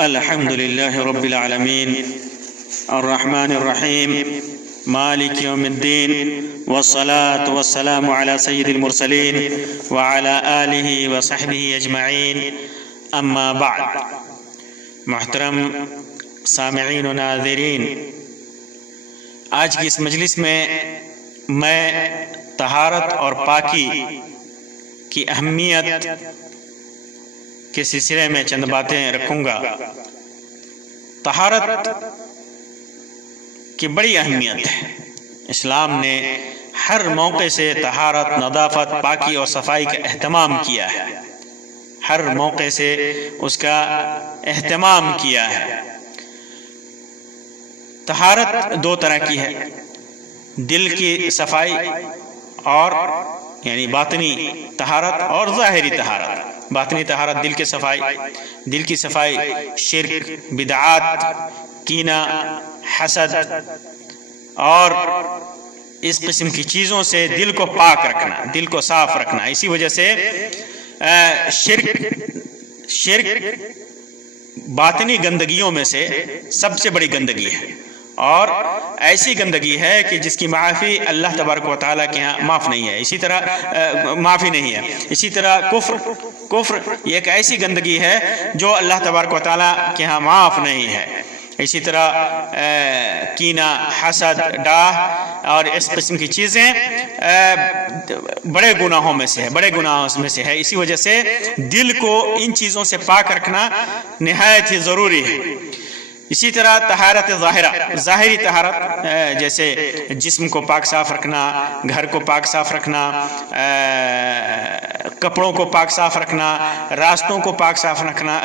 الحمد لله رب العالمين الرحمن الرحيم مالك يوم الدين والصلاة والسلام على سيد المرسلين وعلى آله وصحبه أجمعين أما بعد. محترم سامعین و ناظرین، آج کی اس مجلس میں میں طہارت اور پاکی کی اہمیت کے سلسلے میں چند باتیں رکھوں گا. طہارت کی بڑی اہمیت ہے. اسلام نے ہر موقع سے طہارت، نظافت، پاکی اور صفائی کا اہتمام کیا ہے. ہر موقع سے اس کا اہتمام کیا ہے. طہارت دو طرح کی ہے، دل کی صفائی اور یعنی باطنی طہارت اور ظاہری طہارت. باطنی طہارت دل کی صفائی، دل کی صفائی شرک، بدعات، کینہ، حسد اور اس قسم کی چیزوں سے دل کو پاک رکھنا، دل کو صاف رکھنا. اسی وجہ سے شرک باطنی گندگیوں میں سے سب سے بڑی گندگی ہے، اور ایسی گندگی ہے کہ جس کی معافی اللہ تبارک و تعالیٰ کے ہاں معاف نہیں ہے. اسی طرح معافی نہیں ہے. اسی طرح کفر یہ ایک ایسی گندگی ہے جو اللہ تبارک و تعالیٰ کے ہاں معاف نہیں ہے. اسی طرح کینہ، حسد، ڈاہ اور اس قسم کی چیزیں بڑے گناہوں میں سے ہے، بڑے گناہوں میں سے ہے. اسی وجہ سے دل کو ان چیزوں سے پاک رکھنا نہایت ہی ضروری ہے. اسی طرح طہارت ظاہرہ، ظاہری طہارت جیسے جسم کو پاک صاف رکھنا، گھر کو پاک صاف رکھنا، کپڑوں کو پاک صاف رکھنا، راستوں کو پاک صاف رکھنا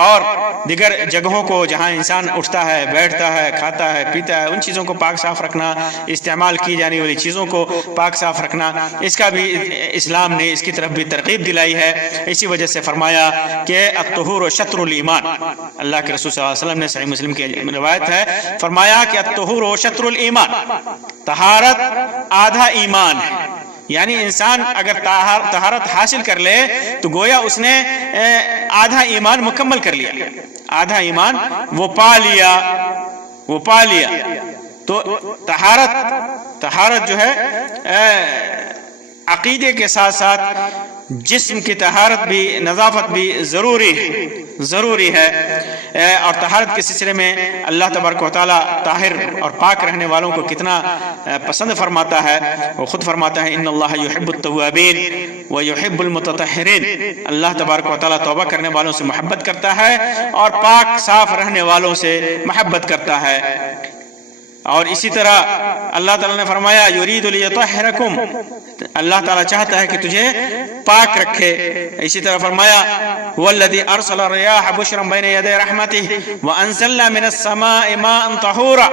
اور دیگر جگہوں کو جہاں انسان اٹھتا ہے، بیٹھتا ہے، کھاتا ہے، پیتا ہے، ان چیزوں کو پاک صاف رکھنا، استعمال کی جانے والی چیزوں کو پاک صاف رکھنا، اس کا بھی اسلام نے اس کی طرف بھی ترغیب دلائی ہے. اسی وجہ سے فرمایا کہ الطہور شطر الایمان. اللہ کے رسول صلی اللہ علیہ وسلم نے صحیح مسلم کی روایت ہے، فرمایا کہ الطہور شطر الایمان، طہارت آدھا ایمان ہے. یعنی انسان اگر طہارت حاصل کر لے تو گویا اس نے آدھا ایمان مکمل کر لیا، آدھا ایمان وہ پا لیا. تو طہارت جو ہے عقیدے کے ساتھ ساتھ جسم کی طہارت بھی، نظافت بھی ضروری ہے. اور طہارت کے سلسلے میں اللہ تبارک و تعالیٰ طاہر اور پاک رہنے والوں کو کتنا پسند فرماتا ہے. وہ خود فرماتا ہے ان اللہ یحب التوابین ویحب المتطہرین. اللہ تبارک و تعالیٰ توبہ کرنے والوں سے محبت کرتا ہے اور پاک صاف رہنے والوں سے محبت کرتا ہے. اور اسی طرح اللہ تعالیٰ نے فرمایا یرید لیطہرکم، اللہ تعالیٰ چاہتا ہے کہ تجھے پاک رکھے. اسی طرح فرمایا والذی ارسل الریاح بشرا بین یدی رحمتہ وانزلنا من السماء ماء طہورا.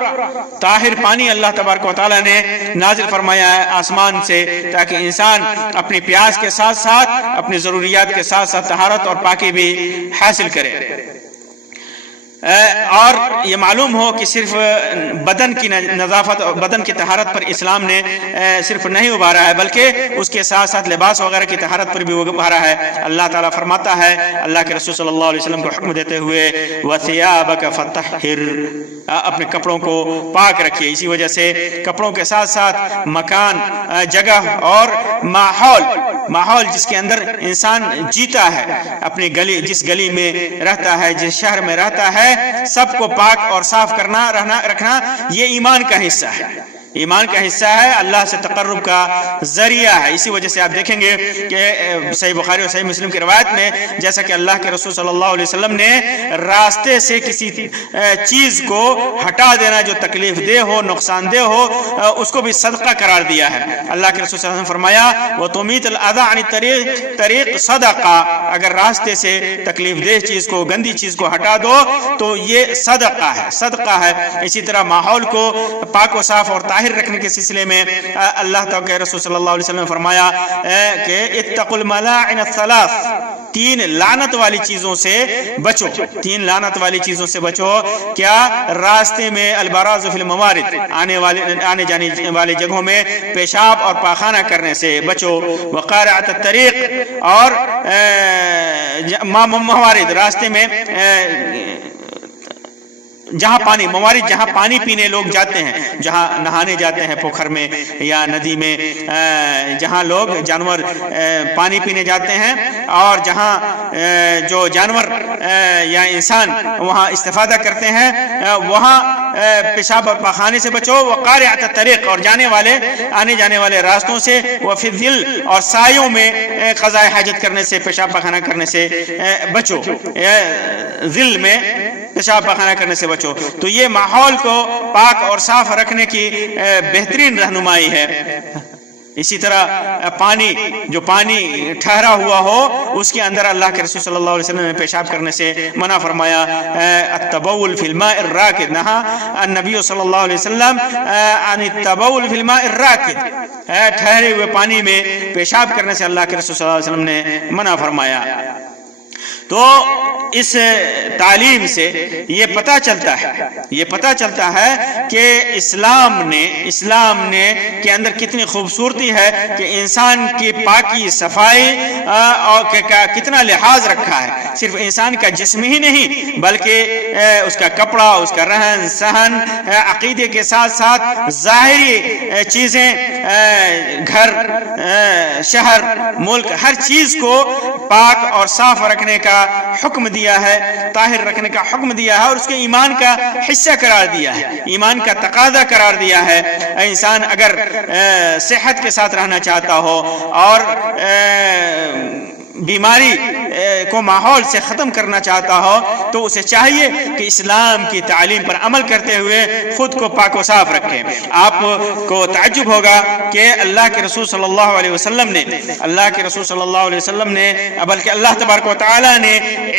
طاہر پانی اللہ تبارک و تعالیٰ نے نازل فرمایا ہے آسمان سے تاکہ انسان اپنی پیاس کے ساتھ ساتھ اپنی ضروریات کے ساتھ ساتھ طہارت اور پاکی بھی حاصل کرے. اور یہ معلوم ہو کہ صرف بدن کی نظافت اور بدن کی طہارت پر اسلام نے صرف نہیں ابھارا ہے، بلکہ اس کے ساتھ ساتھ لباس وغیرہ کی طہارت پر بھی ابھارا ہے. اللہ تعالیٰ فرماتا ہے، اللہ کے رسول صلی اللہ علیہ وسلم کو حکم دیتے ہوئے وَثِيَابَكَ فَطَّهِّرْ، اپنے کپڑوں کو پاک رکھیے. اسی وجہ سے کپڑوں کے ساتھ ساتھ مکان، جگہ اور ماحول جس کے اندر انسان جیتا ہے، اپنی گلی، جس گلی میں رہتا ہے، جس شہر میں رہتا ہے، سب کو پاک اور صاف رکھنا یہ ایمان کا حصہ ہے. ایمان کا حصہ ہے، اللہ سے تقرب کا ذریعہ ہے. اسی وجہ سے آپ دیکھیں گے کہ صحیح بخاری اور صحیح مسلم کی روایت میں جیسا کہ اللہ کے رسول صلی اللہ علیہ وسلم نے راستے سے کسی چیز کو ہٹا دینا جو تکلیف دہ ہو، نقصان دہ ہو، اس کو بھی صدقہ قرار دیا ہے. اللہ کے رسول صلی اللہ علیہ وسلم فرمایا وَتُمِيتُ الْأَذَى عَنِ الطَّرِيقِ صَدَقَةٌ، اگر راستے سے تکلیف دہ چیز کو، گندی چیز کو ہٹا دو تو یہ صدقہ ہے. اسی طرح ماحول کو پاک و صاف اور طاہر رکھنے کے سلسلے میں اللہ تعالیٰ کے رسول صلی اللہ علیہ وسلم نے فرمایا کہ اتقوا الملاعن الثلاث، تین لعنت والی چیزوں سے بچو، تین لعنت والی چیزوں سے بچو. کیا؟ راستے میں البراز فی الموارد، آنے جانے والی جگہوں میں پیشاب اور پاخانہ کرنے سے بچو. وقارعۃ الطریق، اور موارد راستے میں جہاں پانی موارد جہاں پانی پینے لوگ جاتے ہیں، جہاں نہانے جاتے ہیں پوکھر میں یا ندی میں، جہاں لوگ جانور پانی پینے جاتے ہیں، اور جہاں جو جانور یا انسان وہاں استفادہ کرتے ہیں، وہاں پیشاب اور پاخانے سے بچو، وقارعۃ الطریق اور آنے جانے والے راستوں سے، وفی الظل اور سایوں میں قضاء حاجت کرنے سے، پیشاب پاخانہ کرنے سے بچو، ظل میں پیشاب پاخانہ کرنے سے بچو۔ تو یہ ماحول کو پاک اور صاف رکھنے کی بہترین رہنمائی ہے۔ اسی طرح جو پانی ٹھہرا ہوا ہو اس کے اندر اللہ کے رسول صلی اللہ علیہ وسلم نے پیشاب کرنے سے منع فرمایا۔ التبول فی الماء الراکد، نہا النبی صلی اللہ علیہ وسلم عن التبول فی الماء الراکد، ٹھہرے ہوئے پانی میں پیشاب کرنے سے اللہ کے رسول صلی اللہ علیہ وسلم نے منع فرمایا۔ تو اس تعلیم سے یہ پتہ چلتا ہے کہ اسلام نے کے اندر کتنی خوبصورتی ہے کہ انسان کی پاکی صفائی اور کتنا لحاظ رکھا ہے۔ صرف انسان کا جسم ہی نہیں بلکہ اس کا کپڑا، اس کا رہن سہن، عقیدے کے ساتھ ساتھ ظاہری چیزیں، گھر، شہر، ملک، ہر چیز کو پاک اور صاف رکھنے کا حکم دیا ہے، طاہر رکھنے کا حکم دیا ہے، اور اس کے ایمان کا حصہ قرار دیا ہے، ایمان کا تقاضا قرار دیا ہے۔ انسان اگر صحت کے ساتھ رہنا چاہتا ہو اور بیماری کو ماحول سے ختم کرنا چاہتا ہو تو اسے چاہیے کہ اسلام کی تعلیم پر عمل کرتے ہوئے خود کو پاک و صاف رکھے۔ آپ کو تعجب ہوگا کہ اللہ کے رسول صلی اللہ علیہ وسلم نے بلکہ اللہ تبارک و تعالی نے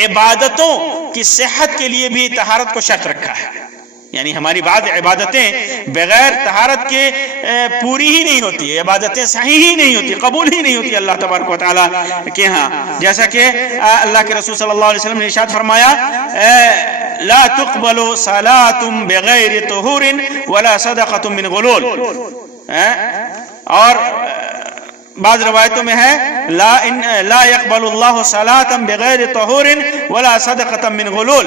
عبادتوں کی صحت کے لیے بھی طہارت کو شرط رکھا ہے۔ یعنی ہماری بعض عبادتیں بغیر طہارت کے پوری ہی نہیں ہوتی، عبادتیں صحیح ہی نہیں ہوتی، قبول ہی نہیں ہوتی اللہ تبارک و تعالیٰ کے ہاں۔ جیسا کہ اللہ کے رسول صلی اللہ علیہ وسلم نے ارشاد فرمایا، لا تقبل صلاة بغیر طہور ولا صدقة من غلول، اور بعض روایتوں میں ہے لا يقبل اللہ صلاة بغیر طہور ولا صدقة من غلول،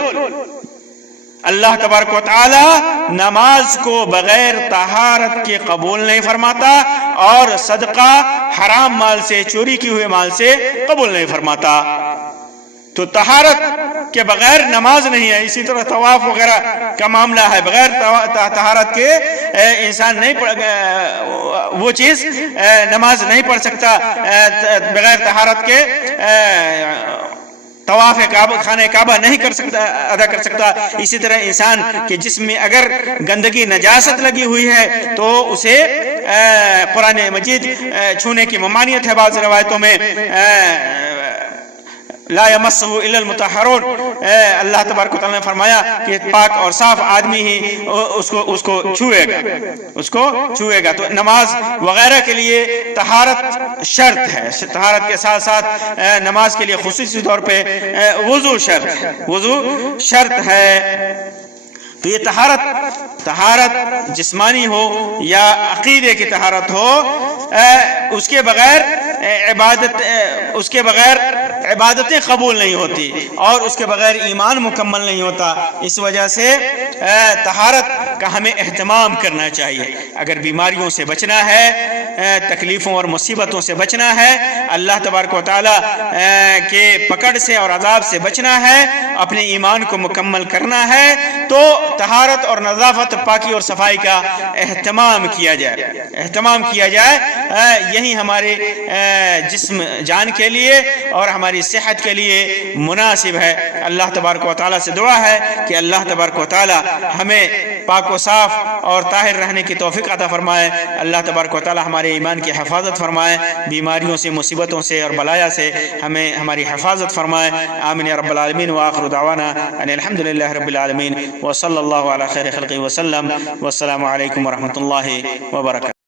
اللہ تبارک و تعالی نماز کو بغیر طہارت کے قبول نہیں فرماتا، اور صدقہ حرام مال سے، چوری کی ہوئے مال سے قبول نہیں فرماتا۔ تو طہارت کے بغیر نماز نہیں ہے۔ اسی طرح طواف وغیرہ کا معاملہ ہے، بغیر طہارت کے انسان نہیں وہ چیز نماز نہیں پڑھ سکتا، بغیر طہارت کے طواف خانہ کعبہ نہیں ادا کر سکتا۔ اسی طرح انسان کے جسم میں اگر گندگی نجاست لگی ہوئی ہے تو اسے قرآن مجید چھونے کی ممانعت ہے۔ بعض روایتوں میں لا یمسہ الا المطہرون، اللہ تبارک و تعالیٰ نے فرمایا کہ پاک اور صاف آدمی ہی اس کو چھوئے گا۔ تو نماز وغیرہ کے لیے طہارت شرط ہے، طہارت کے ساتھ ساتھ نماز کے لیے خصوصی طور پہ وضو شرط ہے۔ تو یہ طہارت جسمانی ہو یا عقیدے کی طہارت ہو، اس کے بغیر عبادتیں قبول نہیں ہوتی، اور اس کے بغیر ایمان مکمل نہیں ہوتا۔ اس وجہ سے طہارت کا ہمیں اہتمام کرنا چاہیے۔ اگر بیماریوں سے بچنا ہے، تکلیفوں اور مصیبتوں سے بچنا ہے، اللہ تبارک و تعالیٰ کے پکڑ سے اور عذاب سے بچنا ہے، اپنے ایمان کو مکمل کرنا ہے، تو طہارت اور نظافت، پاکی اور صفائی کا اہتمام کیا جائے۔ یہی ہمارے جسم جان کے لیے اور ہماری صحت کے لیے مناسب ہے۔ اللہ تبارک و تعالیٰ سے دعا ہے کہ اللہ تبارک و تعالیٰ ہمیں پاک و صاف اور طاہر رہنے کی توفیق عطا فرمائے۔ اللہ تبارک و تعالیٰ ہمارے ایمان کی حفاظت فرمائے، بیماریوں سے، مصیبتوں سے اور بلایا سے ہماری حفاظت فرمائے۔ آمین یا رب العالمین، وآخر دعوانا ان الحمد للہ رب العالمین، وصلی اللہ علی خیر خلقہ وسلم، والسلام علیکم ورحمۃ اللہ وبرکاتہ۔